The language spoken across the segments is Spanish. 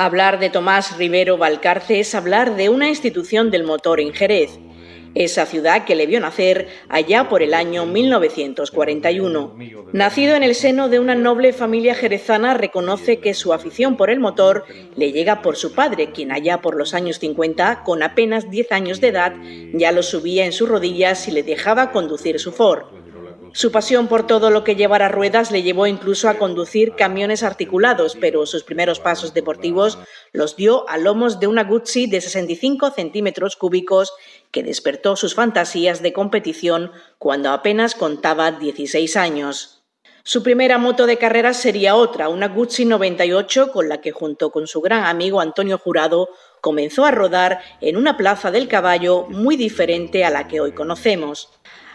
Hablar de Tomás Rivero Valcarce es hablar de una institución del motor en Jerez, esa ciudad que le vio nacer allá por el año 1941. Nacido en el seno de una noble familia jerezana, reconoce que su afición por el motor le llega por su padre, quien allá por los años 50, con apenas 10 años de edad, ya lo subía en sus rodillas y le dejaba conducir su Ford. Su pasión por todo lo que llevara ruedas le llevó incluso a conducir camiones articulados, pero sus primeros pasos deportivos los dio a lomos de una Guzzi de 65 centímetros cúbicos que despertó sus fantasías de competición cuando apenas contaba 16 años. Su primera moto de carreras sería otra, una Guzzi 98, con la que junto con su gran amigo Antonio Jurado comenzó a rodar en una plaza del caballo muy diferente a la que hoy conocemos.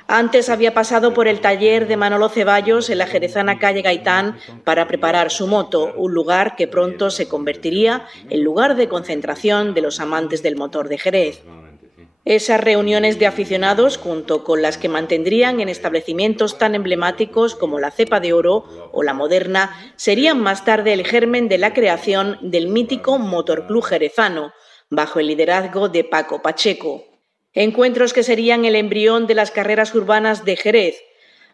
Antes había pasado por el taller de Manolo Ceballos en la jerezana calle Gaitán para preparar su moto, un lugar que pronto se convertiría en lugar de concentración de los amantes del motor de Jerez. Esas reuniones de aficionados, junto con las que mantendrían en establecimientos tan emblemáticos como la Cepa de Oro o la Moderna, serían más tarde el germen de la creación del mítico Motorclub Jerezano, bajo el liderazgo de Paco Pacheco. Encuentros que serían el embrión de las carreras urbanas de Jerez.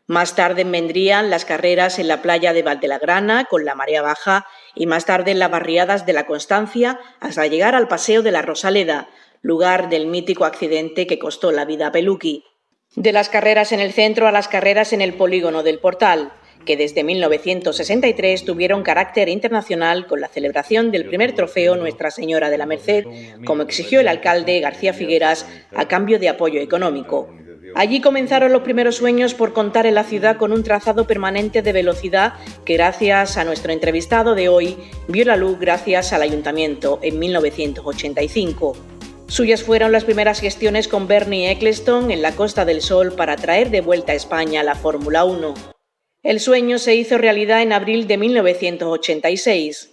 Más tarde vendrían las carreras en la playa de Valdelagrana con la marea baja y más tarde en las barriadas de la Constancia hasta llegar al Paseo de la Rosaleda, lugar del mítico accidente que costó la vida a Peluqui. De las carreras en el centro a las carreras en el polígono del Portal, que desde 1963 tuvieron carácter internacional con la celebración del primer trofeo Nuestra Señora de la Merced, como exigió el alcalde García Figueras a cambio de apoyo económico. Allí comenzaron los primeros sueños por contar en la ciudad con un trazado permanente de velocidad que, gracias a nuestro entrevistado de hoy, vio la luz gracias al ayuntamiento en 1985. Suyas fueron las primeras gestiones con Bernie Ecclestone en la Costa del Sol para traer de vuelta a España la Fórmula 1. El sueño se hizo realidad en abril de 1986.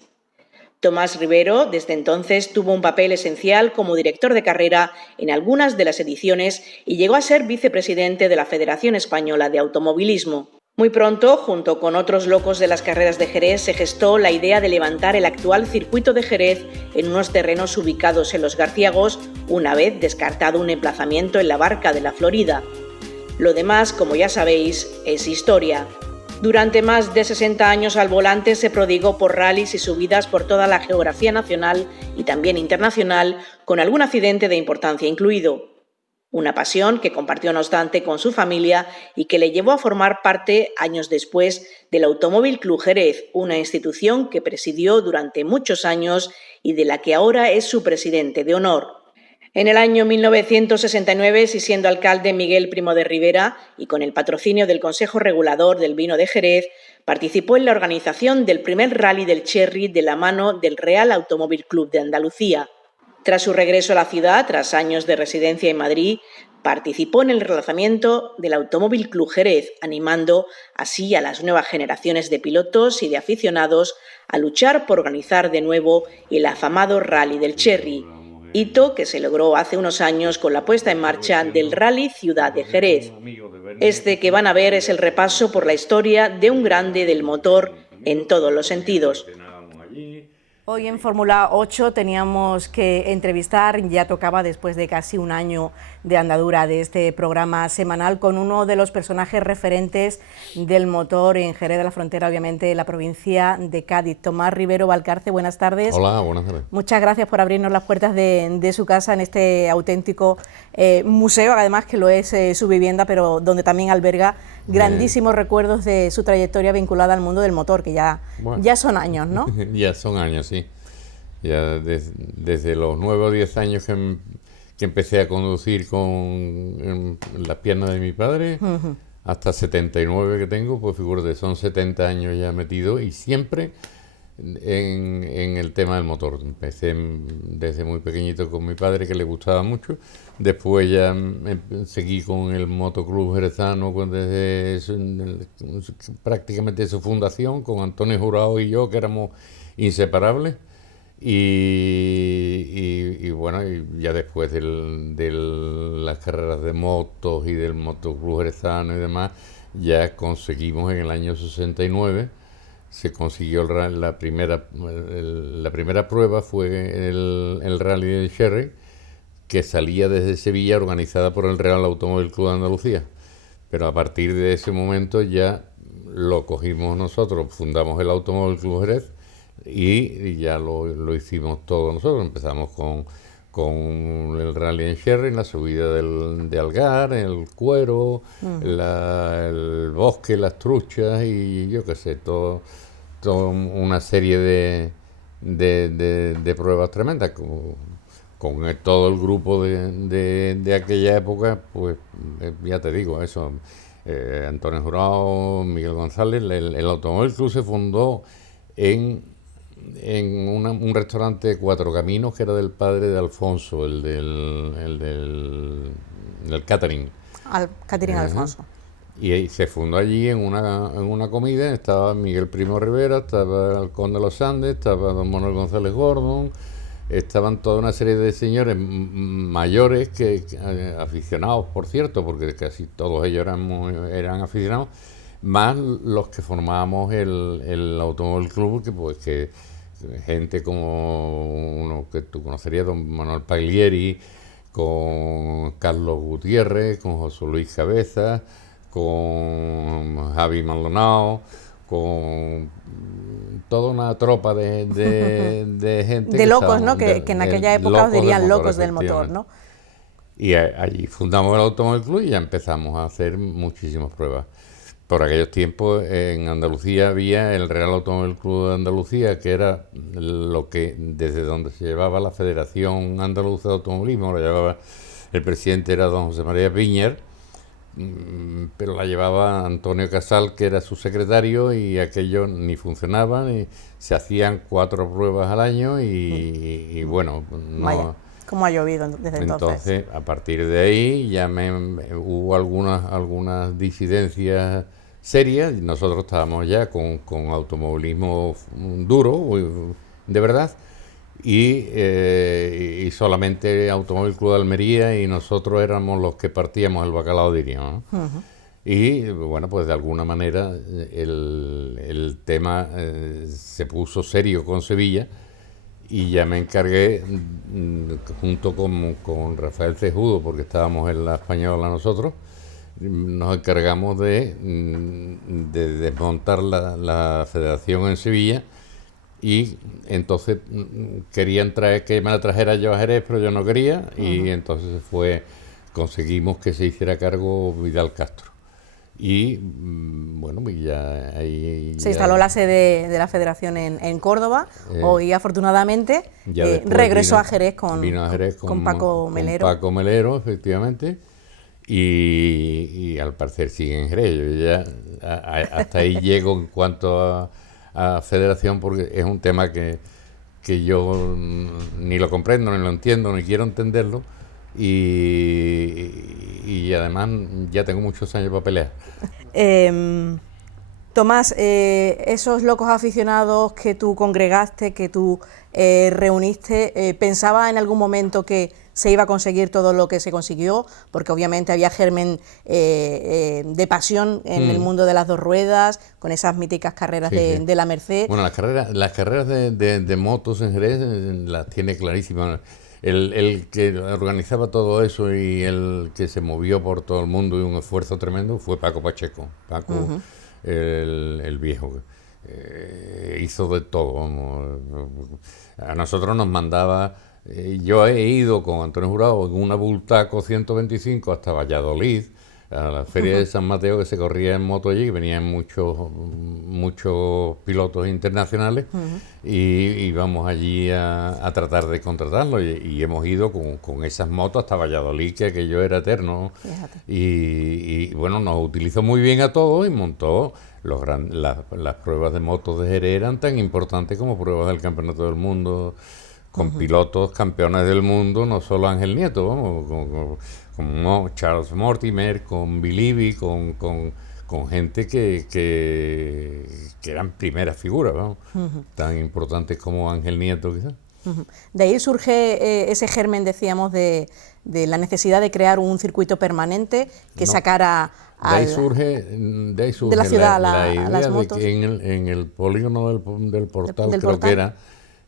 Tomás Rivero, desde entonces, tuvo un papel esencial como director de carrera en algunas de las ediciones y llegó a ser vicepresidente de la Federación Española de Automovilismo. Muy pronto, junto con otros locos de las carreras de Jerez, se gestó la idea de levantar el actual circuito de Jerez en unos terrenos ubicados en Los Garciagos, una vez descartado un emplazamiento en la Barca de la Florida. Lo demás, como ya sabéis, es historia. Durante más de 60 años al volante se prodigó por rallies y subidas por toda la geografía nacional y también internacional, con algún accidente de importancia incluido. Una pasión que compartió no obstante con su familia y que le llevó a formar parte, años después, del Automóvil Club Jerez, una institución que presidió durante muchos años y de la que ahora es su presidente de honor. En el año 1969, siendo alcalde Miguel Primo de Rivera y con el patrocinio del Consejo Regulador del Vino de Jerez, participó en la organización del primer rally del Cherry de la mano del Real Automóvil Club de Andalucía. Tras su regreso a la ciudad, tras años de residencia en Madrid, participó en el relanzamiento del Automóvil Club Jerez, animando así a las nuevas generaciones de pilotos y de aficionados a luchar por organizar de nuevo el afamado Rally del Cherry, hito que se logró hace unos años con la puesta en marcha del Rally Ciudad de Jerez. Este que van a ver es el repaso por la historia de un grande del motor en todos los sentidos. Hoy en Fórmula 8 teníamos que entrevistar, ya tocaba después de casi un año de andadura de este programa semanal, con uno de los personajes referentes del motor en Jerez de la Frontera, obviamente la provincia de Cádiz. Tomás Rivero Valcarce, buenas tardes. Hola, buenas tardes. Muchas gracias por abrirnos las puertas de su casa en este auténtico museo, además que lo es su vivienda, pero donde también alberga grandísimos recuerdos de su trayectoria vinculada al mundo del motor, que ya son años, ¿no? Ya son años, sí. Ya desde los 9 o 10 años que empecé a conducir con las piernas de mi padre, hasta 79 que tengo, pues figúrate, son 70 años ya metido y siempre en el tema del motor. Empecé desde muy pequeñito con mi padre, que le gustaba mucho. Después ya seguí con el Motoclub Jerezano desde prácticamente su fundación, con Antonio Jurado y yo, que éramos inseparables. Y bueno, y ya después de las carreras de motos y del Motoclub Jerezano y demás, ya conseguimos en el año 69 se consiguió la primera prueba fue el Rally de Sherry, que salía desde Sevilla, organizada por el Real Automóvil Club de Andalucía. Pero a partir de ese momento ya lo cogimos nosotros, fundamos el Automóvil Club Jerez y ya lo hicimos todos nosotros. Empezamos con el Rally en Sherry, la subida de Algar, el Cuero, el Bosque, las Truchas y yo qué sé, toda una serie de pruebas tremendas. Con todo el grupo de aquella época, pues ya te digo, eso, Antonio Jurado, Miguel González, el Automóvil Club se fundó en un restaurante de Cuatro Caminos que era del padre de Alfonso, el del catering. Catering Alfonso. Y se fundó allí en una comida, estaba Miguel Primo Rivera, estaba el Conde de los Andes, estaba don Manuel González Gordon, estaban toda una serie de señores mayores, aficionados, por cierto, porque casi todos ellos eran aficionados, más los que formábamos el Automóvil Club, que gente como uno que tú conocerías, don Manuel Paglieri, con Carlos Gutiérrez, con José Luis Cabeza, con Javi Maldonado, con toda una tropa de gente. De locos, ¿no? Que en aquella época os dirían locos del motor, ¿no? Y allí fundamos el Automóvil Club y ya empezamos a hacer muchísimas pruebas. Por aquellos tiempos en Andalucía había el Real Automóvil Club de Andalucía, que era lo que desde donde se llevaba la Federación Andaluza de Automovilismo, la llevaba el presidente era don José María Piñer, pero la llevaba Antonio Casal, que era su secretario, y aquello ni funcionaba, ni se hacían 4 pruebas al año y bueno, no. Vaya, cómo ha llovido desde entonces. Entonces, a partir de ahí ya hubo algunas disidencias serias. Nosotros estábamos ya con automovilismo duro, de verdad, y solamente Automóvil Club de Almería y nosotros éramos los que partíamos el bacalao, diríamos, ¿no? Y bueno, pues de alguna manera el tema se puso serio con Sevilla y ya me encargué, junto con Rafael Cejudo, porque estábamos en la Española nosotros, nos encargamos de desmontar la federación en Sevilla. Y entonces querían que me la trajera yo a Jerez, pero yo no quería, y entonces conseguimos que se hiciera cargo Vidal Castro. Y bueno, ya ahí se instaló la sede de la federación en Córdoba. Hoy afortunadamente regresó a Jerez con Paco Melero. Con Paco Melero, efectivamente, y al parecer sigue en Jerez. Yo ya hasta ahí llego en cuanto a federación, porque es un tema que yo ni lo comprendo, ni lo entiendo, ni quiero entenderlo, y además ya tengo muchos años para pelear. Tomás, esos locos aficionados que tú congregaste, que tú reuniste, ¿pensaba en algún momento que se iba a conseguir todo lo que se consiguió? Porque obviamente había germen de pasión en el mundo de las dos ruedas, con esas míticas carreras de la Merced. Bueno, las carreras de motos en Jerez las tiene clarísimas. El que organizaba todo eso y el que se movió por todo el mundo y un esfuerzo tremendo fue Paco Pacheco. Paco, el viejo, hizo de todo, vamos. A nosotros nos mandaba. Yo he ido con Antonio Jurado en una Bultaco 125 hasta Valladolid, a la Feria de San Mateo, que se corría en moto allí, venían muchos pilotos internacionales, y íbamos allí a tratar de contratarlo, y hemos ido con esas motos hasta Valladolid, que aquello era eterno. Y bueno, nos utilizó muy bien a todos y montó las pruebas de motos de Jerez, eran tan importantes como pruebas del Campeonato del Mundo, con pilotos campeones del mundo, no solo Ángel Nieto, vamos, con Charles Mortimer, con Bilibi, con gente que eran primeras figuras, vamos, tan importantes como Ángel Nieto, quizás. De ahí surge ese germen, decíamos, de la necesidad de crear un circuito permanente que sacara de ahí surge de la ciudad la a idea las de motos. que en el polígono del Portal, creo que era,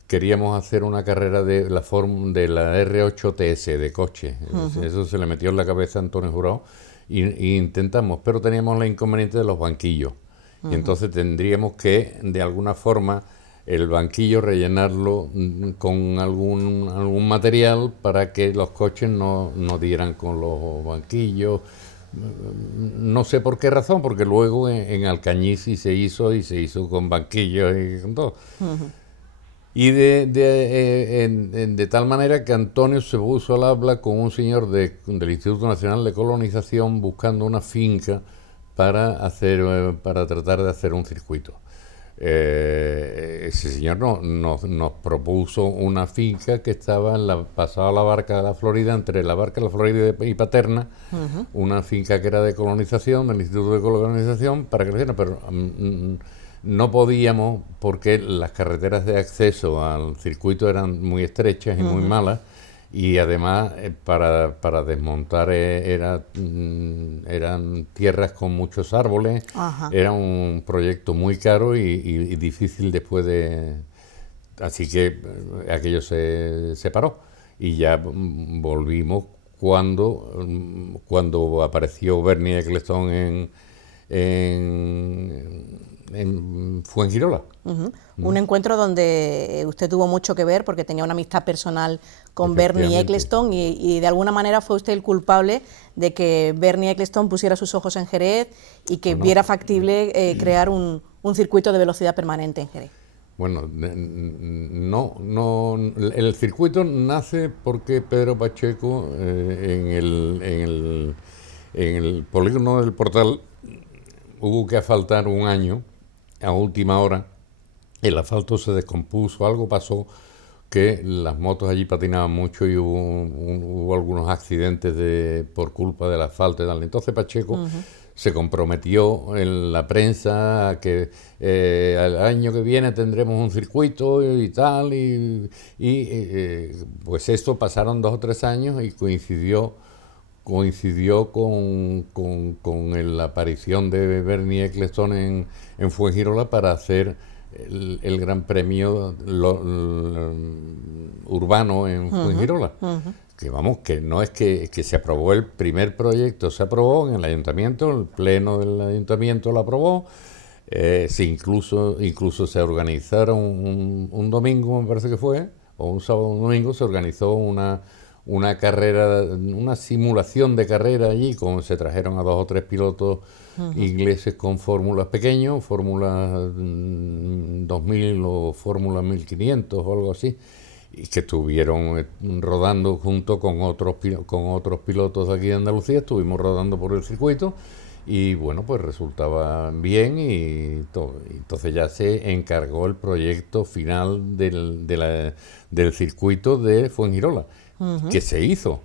queríamos hacer una carrera de la R8 TS de coche. Eso se le metió en la cabeza a Antonio Jurado y intentamos, pero teníamos la inconveniente de los banquillos. Y entonces tendríamos que, de alguna forma, el banquillo rellenarlo con algún material para que los coches no dieran con los banquillos. No sé por qué razón, porque luego en Alcañiz sí se hizo, y se hizo con banquillos y con todo. Y de tal manera que Antonio se puso al habla con un señor del Instituto Nacional de Colonización buscando una finca para tratar de hacer un circuito. Ese señor nos propuso una finca que estaba pasada la Barca de la Florida, entre la Barca de la Florida y Paterna, una finca que era de colonización, del Instituto de Colonización, para que lo hicieran, pero no podíamos, porque las carreteras de acceso al circuito eran muy estrechas y muy malas, y además para desmontar eran tierras con muchos árboles. Era un proyecto muy caro y difícil después así que aquello se paró y ya volvimos cuando apareció Bernie Ecclestone en Fuengirola. Un encuentro donde usted tuvo mucho que ver porque tenía una amistad personal con Bernie Ecclestone y de alguna manera fue usted el culpable de que Bernie Ecclestone pusiera sus ojos en Jerez y que viera factible crear un circuito de velocidad permanente en Jerez. Bueno, el circuito nace porque Pedro Pacheco en el polígono del Portal hubo que asfaltar un año a última hora. El asfalto se descompuso, algo pasó que las motos allí patinaban mucho y hubo algunos accidentes por culpa del asfalto y tal. Entonces Pacheco se comprometió en la prensa a que al año que viene tendremos un circuito y tal, pues esto pasaron 2 o 3 años y coincidió con la aparición de Bernie Ecclestone en Fuengirola para hacer el Gran Premio urbano en Fuengirola. Que no es que se aprobó el primer proyecto, se aprobó en el ayuntamiento, el pleno del ayuntamiento lo aprobó, incluso se organizaron un domingo, me parece que fue, o un sábado o un domingo, se organizó una carrera, una simulación de carrera allí, se trajeron a 2 o 3 pilotos ingleses con fórmulas pequeños, fórmulas 2000 o fórmulas 1500 o algo así, y que estuvieron rodando junto con otros pilotos de aquí de Andalucía. Estuvimos rodando por el circuito y bueno, pues resultaba bien y todo. Entonces ya se encargó el proyecto final del circuito de Fuengirola, que se hizo.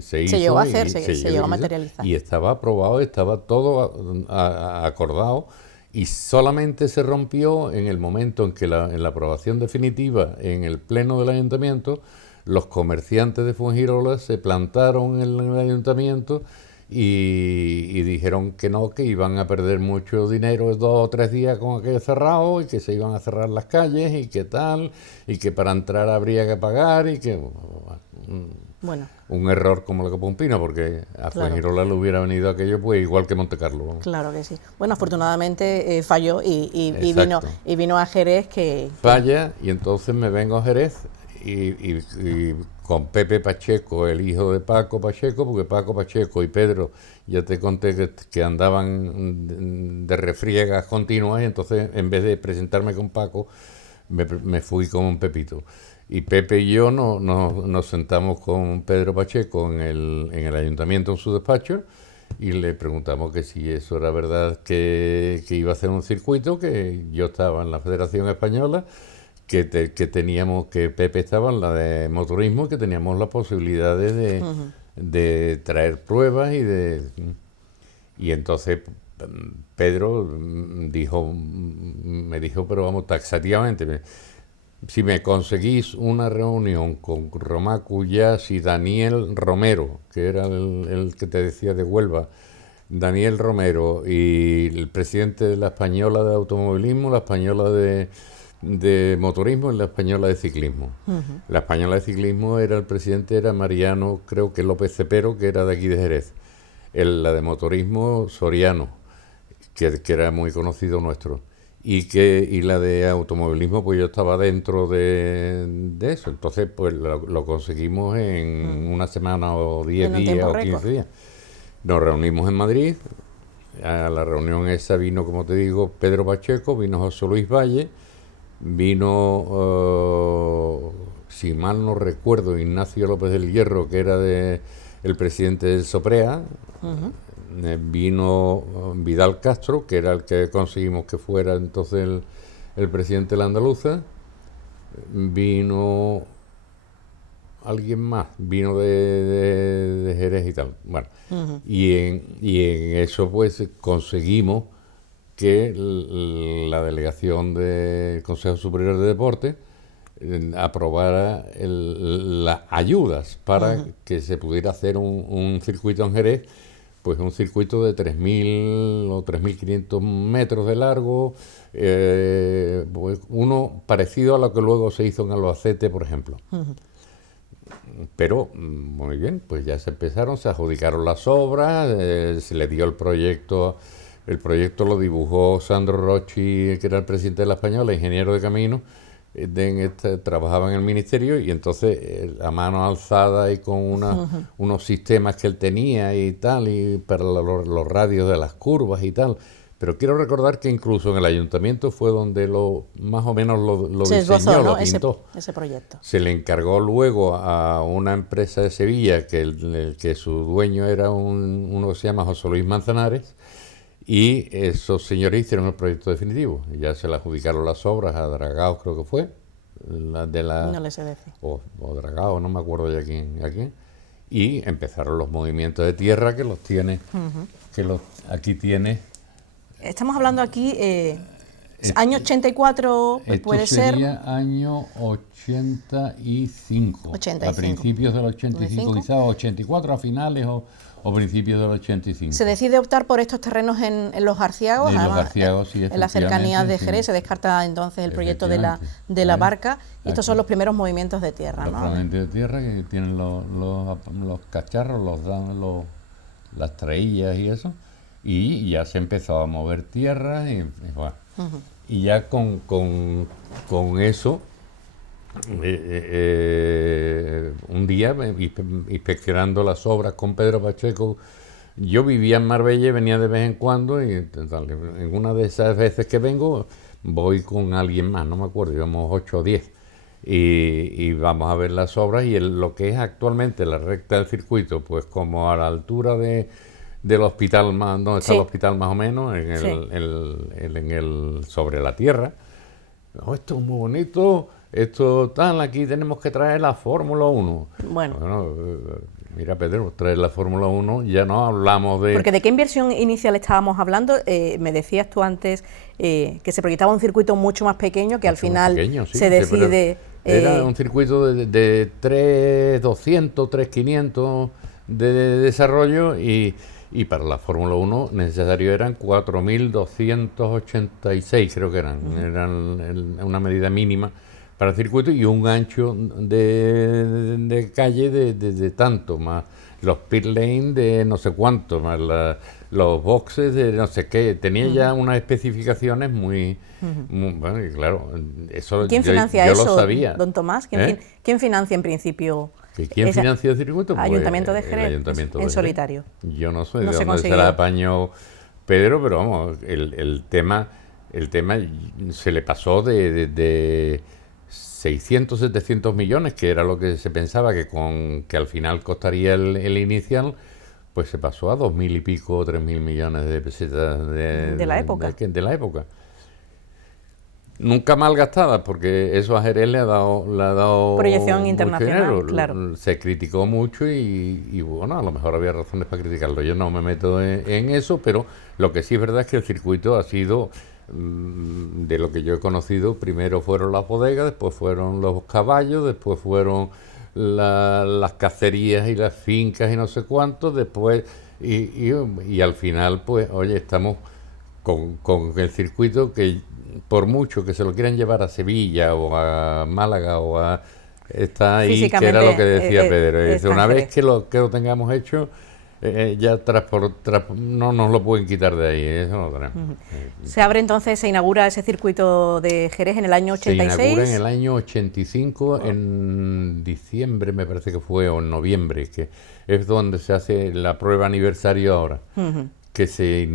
Se llegó a hacer, se llegó a materializar. Y estaba aprobado, estaba todo acordado, y solamente se rompió en el momento en que en la aprobación definitiva en el pleno del ayuntamiento, los comerciantes de Fuengirola se plantaron en el ayuntamiento y dijeron que no, que iban a perder mucho dinero 2 o 3 días con aquello cerrado y que se iban a cerrar las calles y que tal, y que para entrar habría que pagar y que... Bueno, un error como la Copa Un Pino, porque a Fuengirola le hubiera venido aquello pues igual que Montecarlo. Claro que sí. Bueno, afortunadamente falló y vino a Jerez Falla, y entonces me vengo a Jerez y con Pepe Pacheco, el hijo de Paco Pacheco, porque Paco Pacheco y Pedro, ya te conté que andaban de refriegas continuas, y entonces en vez de presentarme con Paco, me fui con Pepito. Y Pepe y yo nos sentamos con Pedro Pacheco en el ayuntamiento en su despacho y le preguntamos que si eso era verdad, que iba a hacer un circuito, que yo estaba en la Federación Española, que Pepe estaba en la de motorismo, que teníamos las posibilidades de traer pruebas y entonces Pedro me dijo, pero vamos, taxativamente, si me conseguís una reunión con Román Cuyás y Daniel Romero, que era el que te decía de Huelva, Daniel Romero y el presidente de la Española de Automovilismo, la Española de Motorismo y la Española de Ciclismo. La Española de Ciclismo el presidente era Mariano, creo que López Cepero, que era de aquí de Jerez. La de Motorismo, Soriano, que era muy conocido nuestro. Y la de automovilismo, pues yo estaba dentro de eso. Entonces, pues lo conseguimos en una semana o 10 días o 15 días. Nos reunimos en Madrid. A la reunión esa vino, como te digo, Pedro Pacheco, vino José Luis Valle, vino, si mal no recuerdo, Ignacio López del Hierro, que era el presidente del Soprea. Vino Vidal Castro, que era el que conseguimos que fuera entonces el presidente de la Andaluza. Vino alguien más, vino de Jerez y tal. Bueno, y en eso pues conseguimos que la delegación del Consejo Superior de Deportes aprobara las ayudas para que se pudiera hacer un circuito en Jerez, pues un circuito de 3.000 o 3.500 metros de largo, pues uno parecido a lo que luego se hizo en Albacete, por ejemplo. Pero, muy bien, pues ya se adjudicaron las obras, se le dio el proyecto lo dibujó Sandro Rocci, que era el presidente de la Española, ingeniero de camino, trabajaba en el ministerio, y entonces a mano alzada y con unos sistemas que él tenía y tal, y para los radios de las curvas y tal. Pero quiero recordar que incluso en el ayuntamiento fue donde más o menos lo diseñó, lo pintó. Ese proyecto. Se le encargó luego a una empresa de Sevilla, que su dueño era uno que se llama José Luis Manzanares, y esos señores hicieron el proyecto definitivo. Ya se le adjudicaron las obras a Dragaos, creo que fue, no le sé decir. O Dragaos, no me acuerdo ya quién. Y empezaron los movimientos de tierra, que los tiene, aquí tiene. Estamos hablando aquí, año 84, puede ser. Sería año 85. 85. A principios del 85, quizás 84 a finales o principios del 85. Se decide optar por estos terrenos en los Arciagos, en los Arciagos, sí, en las cercanías de Jerez. Se descarta entonces el proyecto de la barca, y estos son los primeros movimientos de tierra, los ¿no? movimientos de tierra que tienen los cacharros, las traillas y eso, y ya se empezó a mover tierra y bueno, y ya con eso. Un día, inspeccionando las obras con Pedro Pacheco, yo vivía en Marbella y venía de vez en cuando, y en una de esas veces que vengo voy con alguien más, no me acuerdo, íbamos 8 o 10, y vamos a ver las obras, y lo que es actualmente la recta del circuito, pues como a la altura del hospital, donde está el hospital más o menos, sobre la tierra. Esto es muy bonito. Esto tal, aquí tenemos que traer la Fórmula 1. Bueno, mira, Pedro, traer la Fórmula 1, ya no hablamos de... Porque ¿de qué inversión inicial estábamos hablando? Me decías tú antes que se proyectaba un circuito mucho más pequeño, que al final se decide... Era un circuito de 3.200, 3.500 de desarrollo, y para la Fórmula 1 necesario eran 4.286, creo que eran una medida mínima para el circuito, y un ancho de calle de tanto, más los pit lane de no sé cuánto, más los boxes de no sé qué. Tenía ya unas especificaciones muy bueno, y claro, eso ¿quién financia eso, lo sabía. Don Tomás? ¿Quién financia en principio? ¿Quién financia el circuito? Pues Ayuntamiento de Jerez, Ayuntamiento en de solitario. Yo no sé de dónde se la apañó Pedro, pero vamos, el tema se le pasó de 600, 700 millones, que era lo que se pensaba que al final costaría el inicial, pues se pasó a 2.000 y pico, 3.000 millones de pesetas de la época. De la época. Nunca mal gastadas, porque eso a Jerez le ha dado proyección internacional, claro. Se criticó mucho y bueno, a lo mejor había razones para criticarlo. Yo no me meto en eso, pero lo que sí es verdad es que el circuito ha sido de lo que yo he conocido, primero fueron las bodegas, después fueron los caballos, después fueron las cacerías y las fincas y no sé cuánto, después y al final, pues, oye, estamos con el circuito que por mucho que se lo quieran llevar a Sevilla o a Málaga o a... Está ahí, que era lo que decía Pedro. Dice, una vez que lo tengamos hecho, ya no nos lo pueden quitar de ahí, eso no lo tenemos. Se abre entonces, se inaugura ese circuito de Jerez en el año 86. Se inaugura en el año 85, en diciembre me parece que fue, o en noviembre, que es donde se hace la prueba aniversario ahora. Que se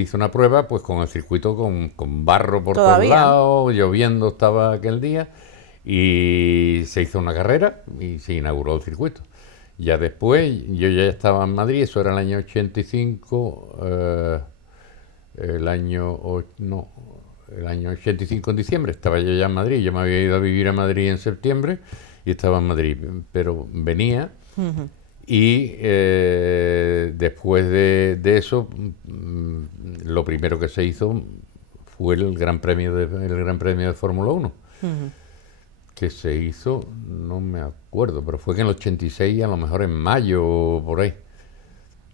hizo una prueba pues con el circuito con barro por todos lados, lloviendo estaba aquel día, y se hizo una carrera y se inauguró el circuito. Ya después, yo ya estaba en Madrid, eso era el año 85, el año 85 en diciembre, estaba yo ya en Madrid, yo me había ido a vivir a Madrid en septiembre y estaba en Madrid, pero venía y después de eso, lo primero que se hizo fue el Gran Premio de Fórmula 1. Que se hizo, no me acuerdo, pero fue que en el 86, a lo mejor en mayo o por ahí.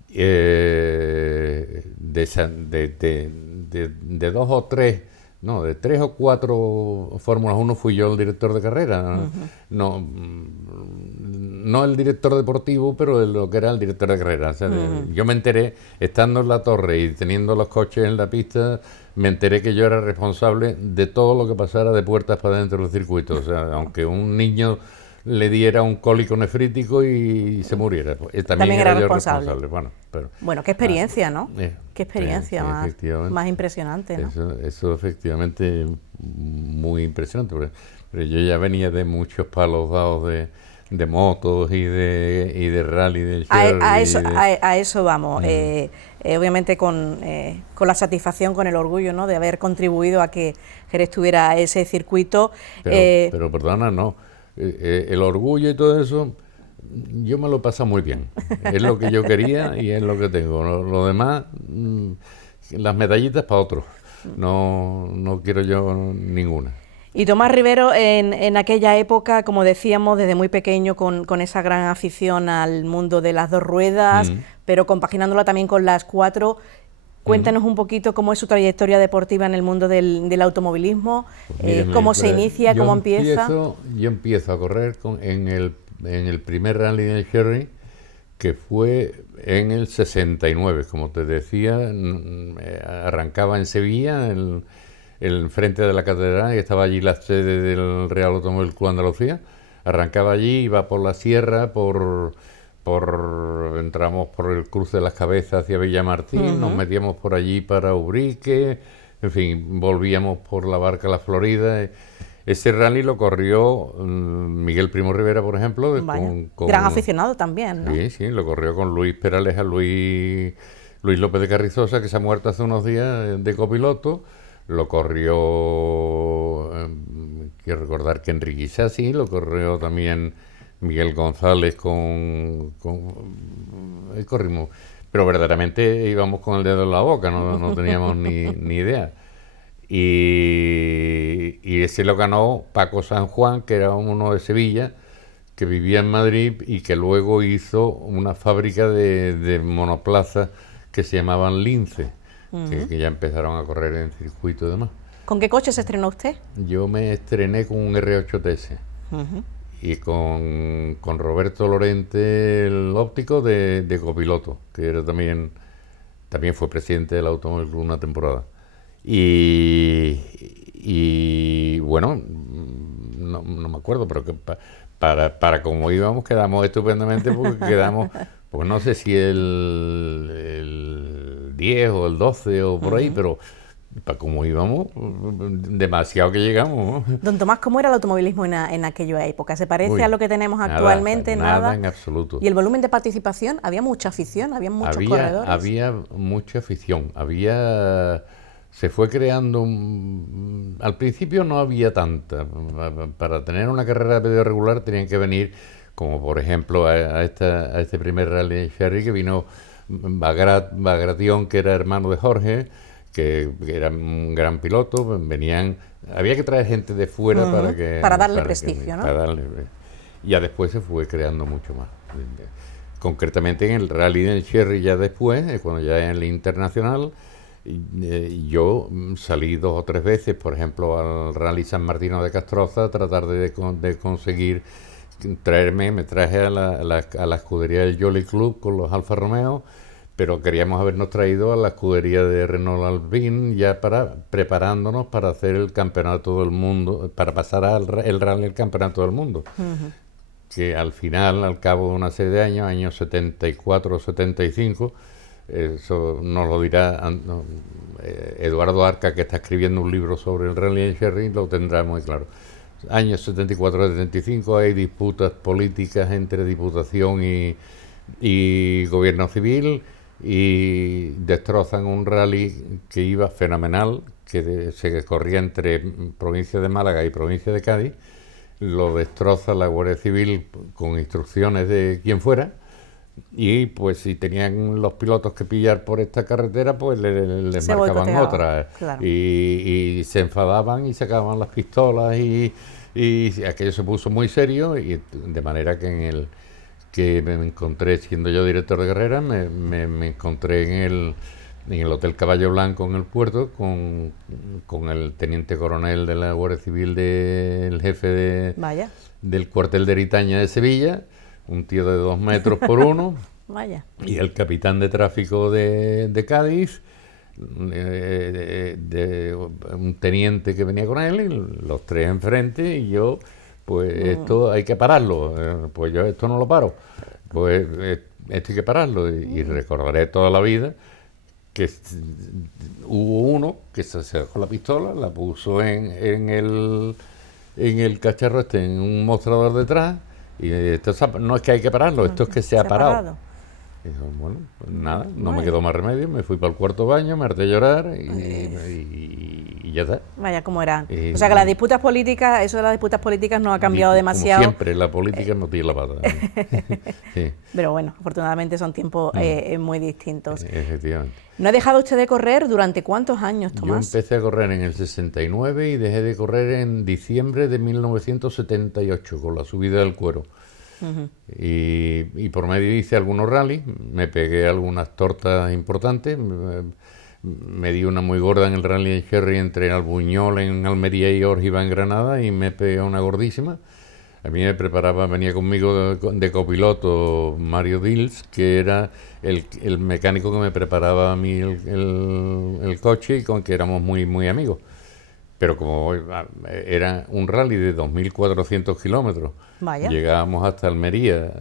De 2 o 3, no, de 3 o 4 Fórmulas 1 fui yo el director de carrera. No el director deportivo, pero de lo que era el director de carrera. O sea, yo me enteré, estando en la torre y teniendo los coches en la pista, me enteré que yo era responsable de todo lo que pasara de puertas para dentro del circuito. O sea, aunque un niño le diera un cólico nefrítico y se muriera, pues, también era yo responsable. Bueno, qué experiencia, ¿no? Qué experiencia más impresionante, ¿no? Eso efectivamente muy impresionante, pero yo ya venía de muchos palos dados de motos y de rally, de a eso vamos. Obviamente con la satisfacción, con el orgullo, ¿no?, de haber contribuido a que Jerez tuviera ese circuito. Pero perdona, no. El orgullo y todo eso, yo me lo paso muy bien. Es lo que yo quería y es lo que tengo. Lo demás, las medallitas para otros. No quiero yo ninguna. Y Tomás Rivero, en aquella época, como decíamos, desde muy pequeño, con esa gran afición al mundo de las 2 ruedas, pero compaginándola también con las 4, cuéntanos un poquito cómo es su trayectoria deportiva en el mundo del automovilismo, pues cómo se inicia, cómo empieza. Yo empiezo a correr en el primer rally de Jerez, que fue en el 69, como te decía, arrancaba en Sevilla, el frente de la catedral, y estaba allí la sede del Real Automóvil Club Andalucía. Arrancaba allí, iba por la sierra, entramos por el cruce de las Cabezas hacia Villamartín, nos metíamos por allí para Ubrique, en fin, volvíamos por la Barca La Florida. Ese rally lo corrió Miguel Primo Rivera, por ejemplo. Gran aficionado también, ¿no? Sí, lo corrió con Luis Peraleja, Luis López de Carrizosa, que se ha muerto hace unos días, de copiloto. Lo corrió, quiero recordar que Enrique Isasi, lo corrió también Miguel González corrimos, pero verdaderamente íbamos con el dedo en la boca, no teníamos ni idea. Y ese lo ganó Paco San Juan, que era uno de Sevilla, que vivía en Madrid y que luego hizo una fábrica de monoplazas que se llamaban Lince. Que ya empezaron a correr en circuito y demás. ¿Con qué coche se estrenó usted? Yo me estrené con un R8 TS y con Roberto Lorente, el óptico, de copiloto, que era también fue presidente del Automóvil Club una temporada. Y bueno, no me acuerdo, pero que para como íbamos quedamos estupendamente, porque quedamos, pues no sé si el 10 o el 12 o por ahí, pero para como íbamos, demasiado que llegamos, ¿no? Don Tomás, ¿cómo era el automovilismo en aquella época? ¿Se parece a lo que tenemos actualmente? Nada en absoluto. ¿Y el volumen de participación? ¿Había mucha afición? ¿Había muchos corredores? Había mucha afición. Se fue creando... al principio no había tanta. Para tener una carrera de medio regular tenían que venir, como por ejemplo a este primer rally de Jerez, que vino Bagration, que era hermano de Jorge, que era un gran piloto, venían, había que traer gente de fuera para darle prestigio, ¿no? Y ya después se fue creando mucho más. Concretamente en el Rally del Cherry ya después, cuando ya en el internacional, yo salí 2 o 3 veces, por ejemplo, al Rally San Martino de Castroza, a tratar de conseguir me traje a la escudería del Jolly Club con los Alfa Romeo, pero queríamos habernos traído a la escudería de Renault Alpine ya preparándonos para hacer el campeonato del mundo, para pasar el rally del campeonato del mundo. Que al final, al cabo de una serie de años, años 74 o 75, eso nos lo dirá Eduardo Arca, que está escribiendo un libro sobre el Rally en Cherry, lo tendrá muy claro. Años 74-75 hay disputas políticas entre Diputación y Gobierno Civil, y destrozan un rally que iba fenomenal, que se corría entre provincia de Málaga y provincia de Cádiz. Lo destroza la Guardia Civil con instrucciones de quien fuera, y pues si tenían los pilotos que pillar por esta carretera, pues les marcaban otra, claro. y se enfadaban y sacaban las pistolas, y aquello se puso muy serio, y de manera que que me encontré, siendo yo director de carrera, me encontré en el Hotel Caballo Blanco en el puerto con el teniente coronel de la Guardia Civil, el jefe del cuartel de Eritaña de Sevilla, un tío de 2 metros por 1, y el capitán de tráfico de Cádiz, un teniente que venía con él, y los 3 enfrente, y yo, pues esto hay que pararlo, pues yo esto no lo paro, pues esto hay que pararlo, y recordaré toda la vida que hubo uno que se dejó la pistola, la puso en el cacharro en un mostrador detrás, y esto no es que hay que pararlo, esto es que se ha parado. Y dijo, bueno, pues nada, no me quedó más remedio, me fui para el cuarto baño, me harté a llorar y ya está. Vaya, cómo eran. O sea que las disputas políticas, eso de las disputas políticas no ha cambiado demasiado. Como siempre, la política no tiene la pata. Sí. Pero bueno, afortunadamente son tiempos muy distintos. Efectivamente. ¿No ha dejado usted de correr durante cuántos años, Tomás? Yo empecé a correr en el 69 y dejé de correr en diciembre de 1978 con la subida del Cuero. Y por medio hice algunos rallies, me pegué algunas tortas importantes, me di una muy gorda en el Rally en Cherry entre Albuñol en Almería y Órgiva en Granada, y me pegué una gordísima. A mí venía conmigo de copiloto Mario Dils, que era el mecánico que me preparaba a mí el coche, y con que éramos muy, muy amigos. Pero como era un rally de 2.400 kilómetros, llegábamos hasta Almería,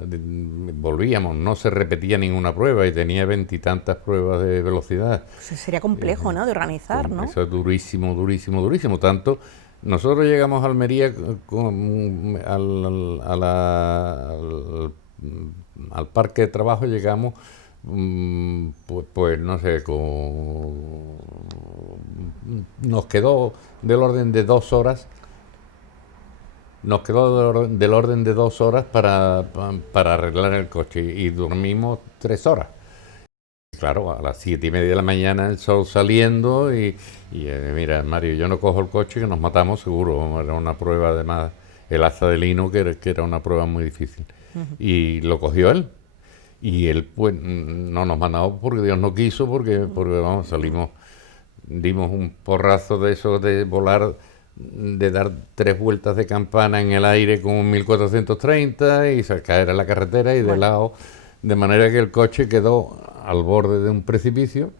volvíamos, no se repetía ninguna prueba y tenía 20 y tantas pruebas de velocidad. Pues sería complejo, ¿no?, de organizar, ¿no? Eso es durísimo, durísimo, durísimo. Tanto, nosotros llegamos a Almería al parque de trabajo, llegamos, pues no sé, nos quedó del orden de 2 horas. Nos quedó del orden de 2 horas para arreglar el coche, y dormimos 3 horas. Claro, a las 7:30 de la mañana el sol saliendo, y mira, Mario, yo no cojo el coche, que nos matamos seguro. Era una prueba, además, el Aza de Lino, que era una prueba muy difícil. Y lo cogió él. Y él, pues, no nos mandamos porque Dios no quiso, porque vamos, dimos un porrazo de eso, de volar, de dar 3 vueltas de campana en el aire con un 1430 y caer a la carretera y de lado, de manera que el coche quedó al borde de un precipicio.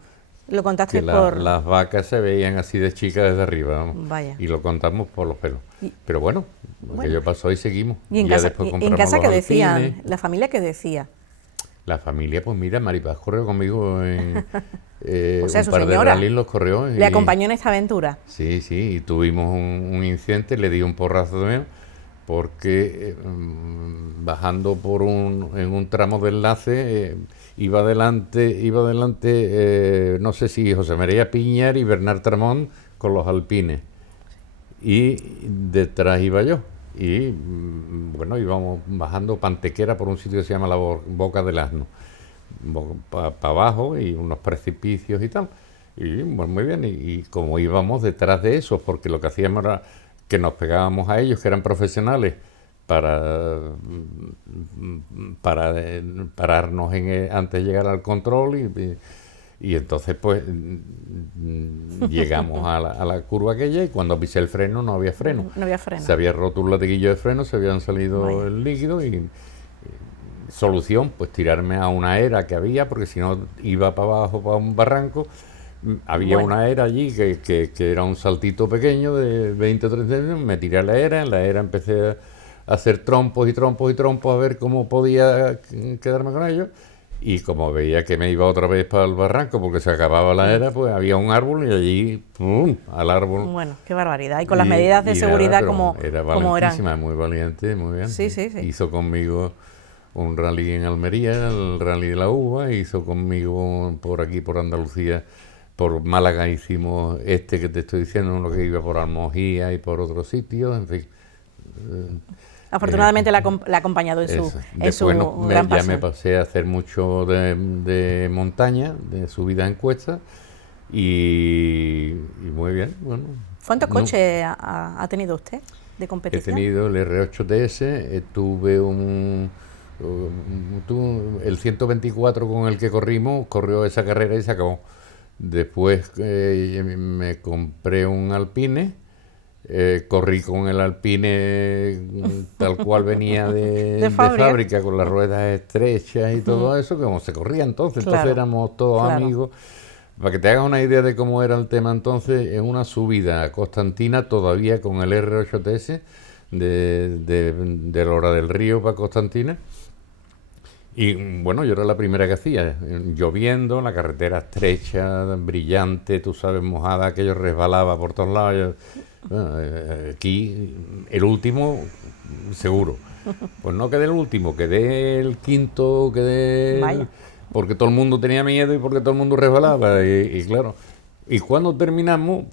Lo contaste las vacas se veían así de chicas desde arriba, vamos. Vaya. Y lo contamos por los pelos. Pero bueno, aquello pasó y seguimos. ¿Y en casa qué decían? ¿La familia qué decía? La familia, pues mira, Maripaz corrió conmigo en o sea, un par de rallies, los corrió. ¿Le acompañó en esta aventura? Sí, y tuvimos un incidente, le di un porrazo también, porque bajando en un tramo de enlace, iba adelante, no sé si José María Piñar y Bernard Tramont con los alpines, y detrás iba yo. Y bueno, íbamos bajando Pantequera por un sitio que se llama la Boca del Asno, para abajo, y unos precipicios y tal. Y bueno, muy bien, y como íbamos detrás de eso, porque lo que hacíamos era que nos pegábamos a ellos, que eran profesionales, para pararnos antes de llegar al control y entonces pues llegamos a la curva aquella y cuando pisé el freno no había freno. No había freno. Se había roto un latiguillo de freno, se habían salido el líquido y solución, pues tirarme a una era que había, porque si no iba para abajo, para un barranco. Había una era allí que era un saltito pequeño de 20 o 30 años, me tiré a en la era empecé a hacer trompos y trompos y trompos a ver cómo podía quedarme con ellos, y como veía que me iba otra vez para el barranco porque se acababa la era, pues había un árbol y allí, ¡pum!, al árbol. Bueno, qué barbaridad. Y con las medidas de seguridad nada, como era eran. valentísima, muy valiente, muy bien. Sí, sí, sí. Hizo conmigo un rally en Almería, el rally de la uva, hizo conmigo por aquí, por Andalucía, por Málaga hicimos este que te estoy diciendo, uno que iba por Almojía y por otros sitios, en fin. Afortunadamente la ha acompañado en su gran ya pasión. me pasé a hacer mucho de montaña, de subida en cuesta, y muy bien. Bueno, ¿Cuántos coches ha tenido usted de competición? He tenido el R8TS, tuve el 124 con el que corrió esa carrera y se acabó. Después me compré un Alpine, corrí con el Alpine tal cual venía de fábrica, con las ruedas estrechas y todo eso, como se corría entonces. Entonces éramos todos amigos. Para que te hagas una idea de cómo era el tema entonces, en una subida a Constantina, todavía con el R8TS, de Lora del Río para Constantina. Y bueno, yo era la primera que hacía, lloviendo, la carretera estrecha, brillante, tú sabes, mojada, aquello resbalaba por todos lados. Aquí, el último, seguro. Pues no quedé el último, quedé el quinto, porque todo el mundo tenía miedo y porque todo el mundo resbalaba. Y claro, y cuando terminamos,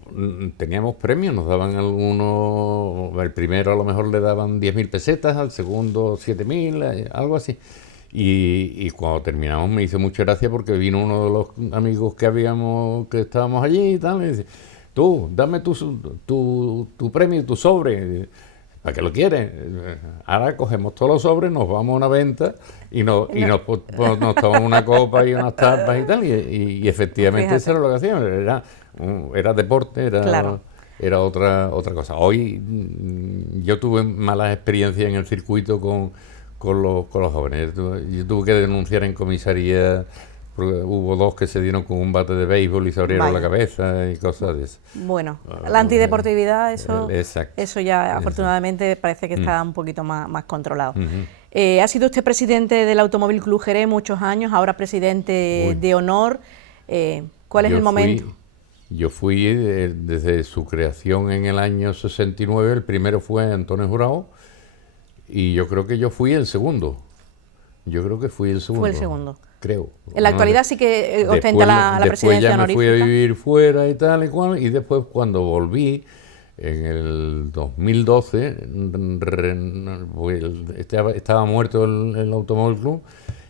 teníamos premios, nos daban algunos, el primero a lo mejor le daban 10.000 pesetas, al segundo 7.000, algo así. Y cuando terminamos me hizo mucha gracia porque vino uno de los amigos que estábamos allí y tal, y dice, tú, dame tu premio, tu sobre, ¿para qué lo quieres? Ahora cogemos todos los sobres, nos vamos a una venta y nos tomamos una copa y unas tapas y tal, y efectivamente eso era lo que hacíamos, era deporte, era otra cosa. Hoy yo tuve malas experiencias en el circuito con los jóvenes. Yo tuve que denunciar en comisaría porque hubo dos que se dieron con un bate de béisbol y se abrieron la cabeza y cosas de eso. Bueno, la antideportividad, eso ya afortunadamente parece que está un poquito más controlado. Ha sido usted presidente del Automóvil Club Jerez muchos años, ahora presidente de honor. ¿Cuál es el momento? Yo fui desde su creación en el año 69, el primero fue Antonio Jurado, y yo creo que yo fui el segundo. Fue el segundo. Creo. En la actualidad sí que ostenta la presidencia honorífica. Después ya me fui a vivir fuera y tal y cual, y después cuando volví, en el 2012, estaba muerto el Automóvil Club,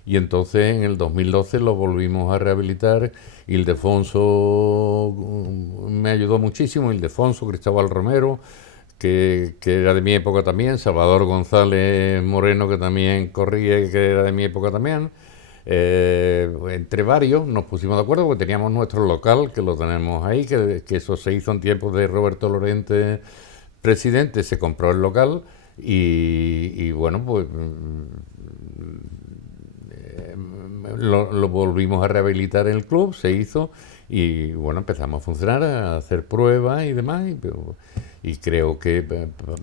y entonces en el 2012 lo volvimos a rehabilitar. Ildefonso me ayudó muchísimo, Ildefonso, Cristóbal Romero, que era de mi época también, Salvador González Moreno, que también corría y que era de mi época también. Entre varios nos pusimos de acuerdo porque teníamos nuestro local, que lo tenemos ahí, que eso se hizo en tiempos de Roberto Lorente presidente, se compró el local y bueno, pues lo volvimos a rehabilitar en el club, se hizo y bueno, empezamos a funcionar, a hacer pruebas y demás, y creo que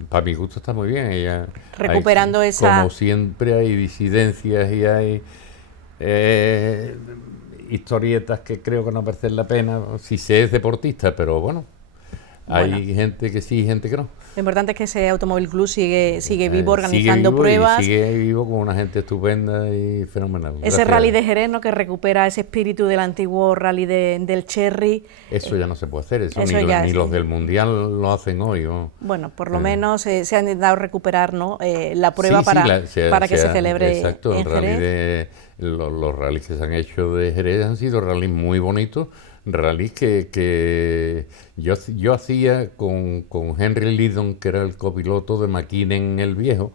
para mi gusto está muy bien. Recuperando esa... Como siempre hay disidencias y hay historietas que creo que no merecen la pena si se es deportista, pero bueno, hay gente que sí y gente que no. Lo importante es que ese Automóvil Club sigue vivo, organizando pruebas. Sigue vivo con una gente estupenda y fenomenal. Ese rally de Jerez, ¿no?, que recupera ese espíritu del antiguo rally del Cherry. Eso ya no se puede hacer, ni los del Mundial lo hacen hoy, ¿no? Bueno, por lo menos se han intentado recuperar, ¿no?, la prueba para que se celebre. Exacto, en Jerez. Los rallies que se han hecho de Jerez han sido rallies muy bonitos, rallies que yo hacía con Henry Liddon, que era el copiloto de McKinnon el Viejo,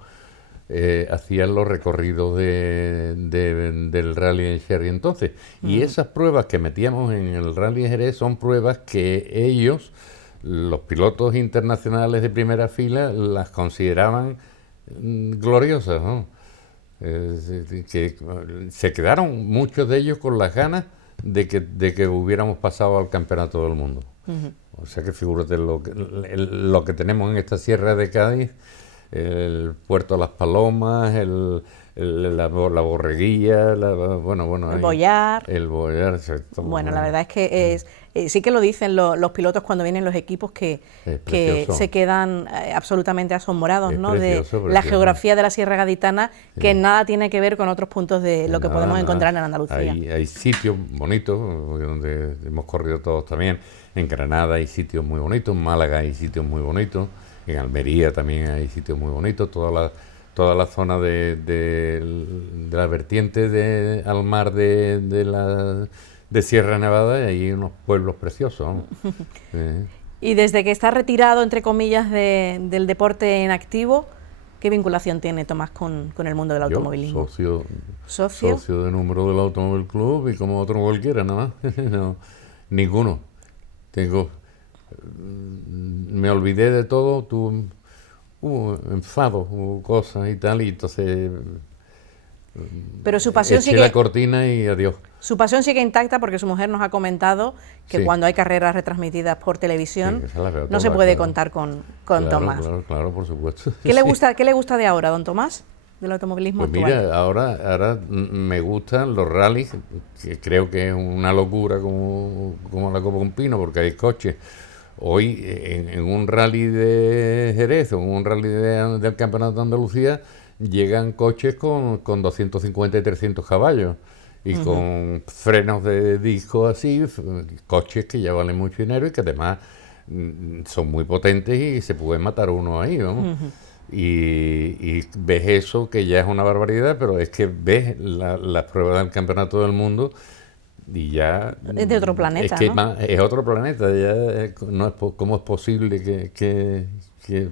hacían los recorridos del Rally en Sherry entonces. Y esas pruebas que metíamos en el Rally Jerez son pruebas que ellos, los pilotos internacionales de primera fila, las consideraban gloriosas, ¿no? Que se quedaron muchos de ellos con las ganas de que hubiéramos pasado al campeonato del mundo. O sea que figúrate lo que tenemos en esta sierra de Cádiz, el Puerto de las Palomas, la Borreguilla, el Boyar. El Boyar, bueno, la verdad es que sí que lo dicen los pilotos cuando vienen los equipos que se quedan absolutamente asombrados, ¿no? Precioso, de la geografía de la Sierra Gaditana, que nada tiene que ver con otros puntos de lo que podemos encontrar en Andalucía. Hay sitios bonitos, donde hemos corrido todos también. En Granada hay sitios muy bonitos, en Málaga hay sitios muy bonitos, en Almería también hay sitios muy bonitos, toda la zona de la vertiente al mar de Sierra Nevada, hay unos pueblos preciosos, ¿no? Y desde que está retirado, entre comillas, del deporte en activo, ¿qué vinculación tiene Tomás con el mundo del automovilismo? Socio de número del Automóvil Club y como otro cualquiera, nada más. No, ninguno. Me olvidé de todo, hubo enfados, hubo cosas y tal, y entonces pero su pasión eché la cortina y adiós. Su pasión sigue intacta porque su mujer nos ha comentado que cuando hay carreras retransmitidas por televisión no se puede contar con Tomás. Claro, por supuesto. ¿Qué le gusta de ahora, don Tomás, del automovilismo actual? Mira, ahora me gustan los rallies, que creo que es una locura como la Copa un Pino, porque hay coches. Hoy en un rally de Jerez o en un rally del Campeonato de Andalucía llegan coches con 250 y 300 caballos y con frenos de disco así, coches que ya valen mucho dinero y que además son muy potentes y se puede matar uno ahí, vamos. Y ves eso, que ya es una barbaridad, pero es que ves las pruebas del Campeonato del Mundo y ya es de otro planeta, es que ¿no? Es otro planeta, ya ¿cómo es posible que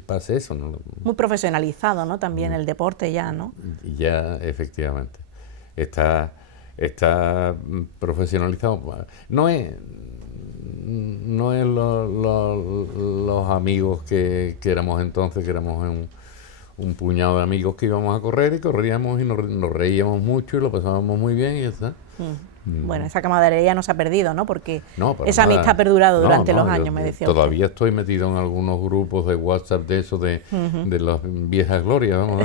pase eso? ¿No? Muy profesionalizado, ¿no? También el deporte ya, ¿no? Ya, efectivamente. Está profesionalizado. No es los amigos que éramos entonces, que éramos un puñado de amigos que íbamos a correr y corríamos y nos reíamos mucho y lo pasábamos muy bien y ya está. Bueno, esa camaradería no se ha perdido, ¿no? Porque esa amistad ha perdurado durante los años, me decía todavía usted. Estoy metido en algunos grupos de WhatsApp de eso, de las viejas glorias, vamos.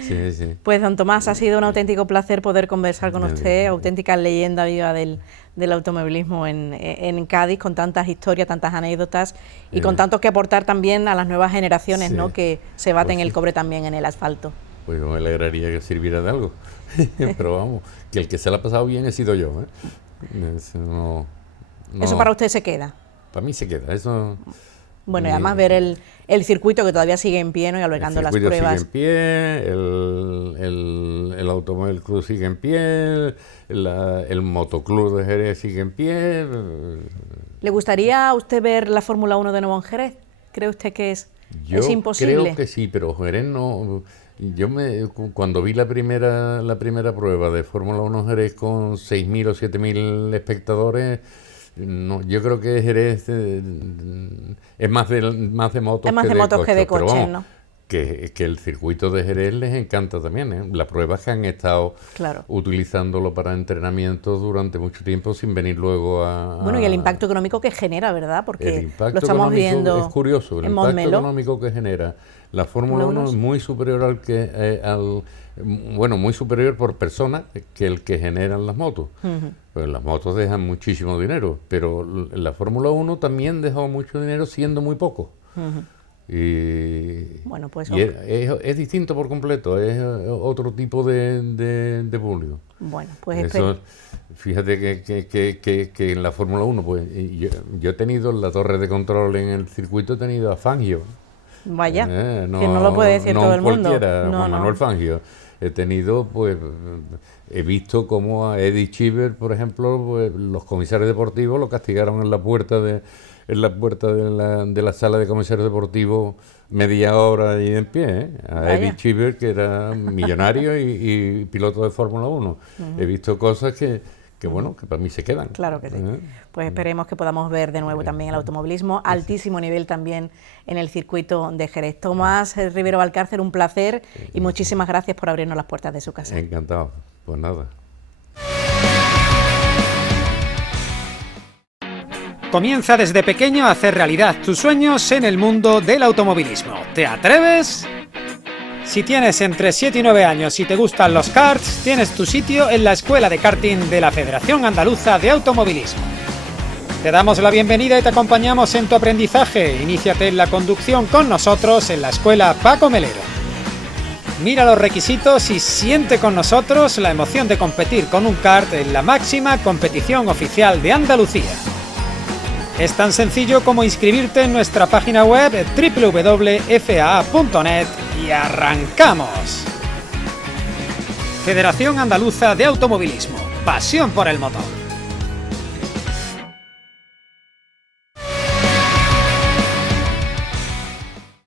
Sí. Pues, don Tomás, ha sido un auténtico placer poder conversar con usted, auténtica leyenda viva del automovilismo en Cádiz, con tantas historias, tantas anécdotas y con tanto que aportar también a las nuevas generaciones, ¿no? Que se baten el cobre también en el asfalto. Pues me alegraría que sirviera de algo. Pero vamos, que el que se la ha pasado bien he sido yo, ¿eh? Eso para usted se queda. Para mí se queda, eso. Bueno, y además ver el circuito que todavía sigue en pie, ¿no? Y albergando las pruebas. El circuito sigue en pie, el Automóvil Club sigue en pie, el Motoclub de Jerez sigue en pie. ¿Le gustaría a usted ver la Fórmula 1 de nuevo en Jerez? ¿Cree usted que es imposible? Creo que sí, pero Jerez no. Cuando vi la primera prueba de Fórmula 1 Jerez con 6.000 o 7.000 espectadores, yo creo que Jerez es más de motos que de coches, vamos, ¿no? Que el circuito de Jerez les encanta también, ¿eh? Las pruebas que han estado utilizándolo para entrenamientos durante mucho tiempo sin venir luego a... Bueno, y el impacto económico que genera, ¿verdad? Porque el impacto lo estamos viendo. Es curioso, el impacto económico que genera. La Fórmula 1 es muy superior muy superior por persona que el que generan las motos. Pues las motos dejan muchísimo dinero, pero la Fórmula 1 también dejó mucho dinero siendo muy poco. Y, bueno, pues, es distinto por completo, es otro tipo de público. Bueno, pues eso, fíjate que en la Fórmula 1, pues yo he tenido en la torre de control en el circuito, he tenido a Fangio. Vaya, que no lo puede decir todo el mundo. No, Manuel Fangio. he tenido, pues, he visto cómo a Eddie Cheever, por ejemplo, pues, los comisarios deportivos lo castigaron en la puerta de la sala de comisarios deportivos media hora y en pie, ¿eh? A Eddie Cheever, que era millonario y piloto de Fórmula 1. He visto cosas que bueno, que para mí se quedan. Claro que sí. Pues esperemos que podamos ver de nuevo también el automovilismo, altísimo nivel también en el circuito de Jerez. Tomás Rivero Valcárcel, un placer y muchísimas gracias por abrirnos las puertas de su casa. Encantado. Pues nada. Comienza desde pequeño a hacer realidad tus sueños en el mundo del automovilismo. ¿Te atreves? Si tienes entre 7 y 9 años y te gustan los karts, tienes tu sitio en la Escuela de Karting de la Federación Andaluza de Automovilismo. Te damos la bienvenida y te acompañamos en tu aprendizaje. Iníciate en la conducción con nosotros en la Escuela Paco Melero. Mira los requisitos y siente con nosotros la emoción de competir con un kart en la máxima competición oficial de Andalucía. Es tan sencillo como inscribirte en nuestra página web www.faa.net y ¡arrancamos! Federación Andaluza de Automovilismo. Pasión por el motor.